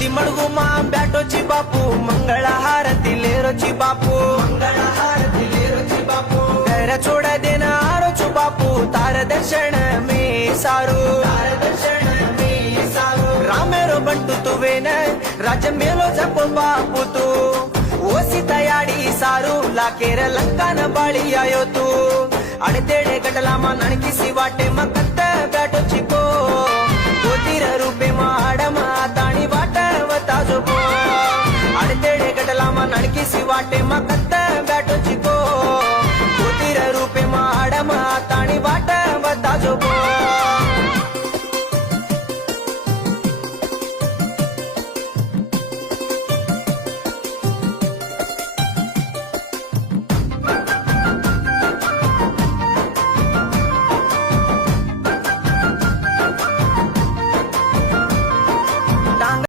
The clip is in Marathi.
ती मडगू मा बॅटोची बापू मंगळ हारती लेरोची बापू मंगळ हारती लेरोची बापू घर छोड़ देना आरोचू बापू तार दर्शन में सारू तार दर्शन में सारू रामेरो बंटू तू वेन राज मेलो जप बापू तू ओ सीतायाडी सारू लाकेर लंकान बाळी आयो तू अडतेडे गटला मा नणकिसी वाटे मकत्त बॅटोची को गोतीर रूपे माडम ताणी वाटवता जो अडतेडे गटला मा नणकिसी वाटे मकत्त बॅटो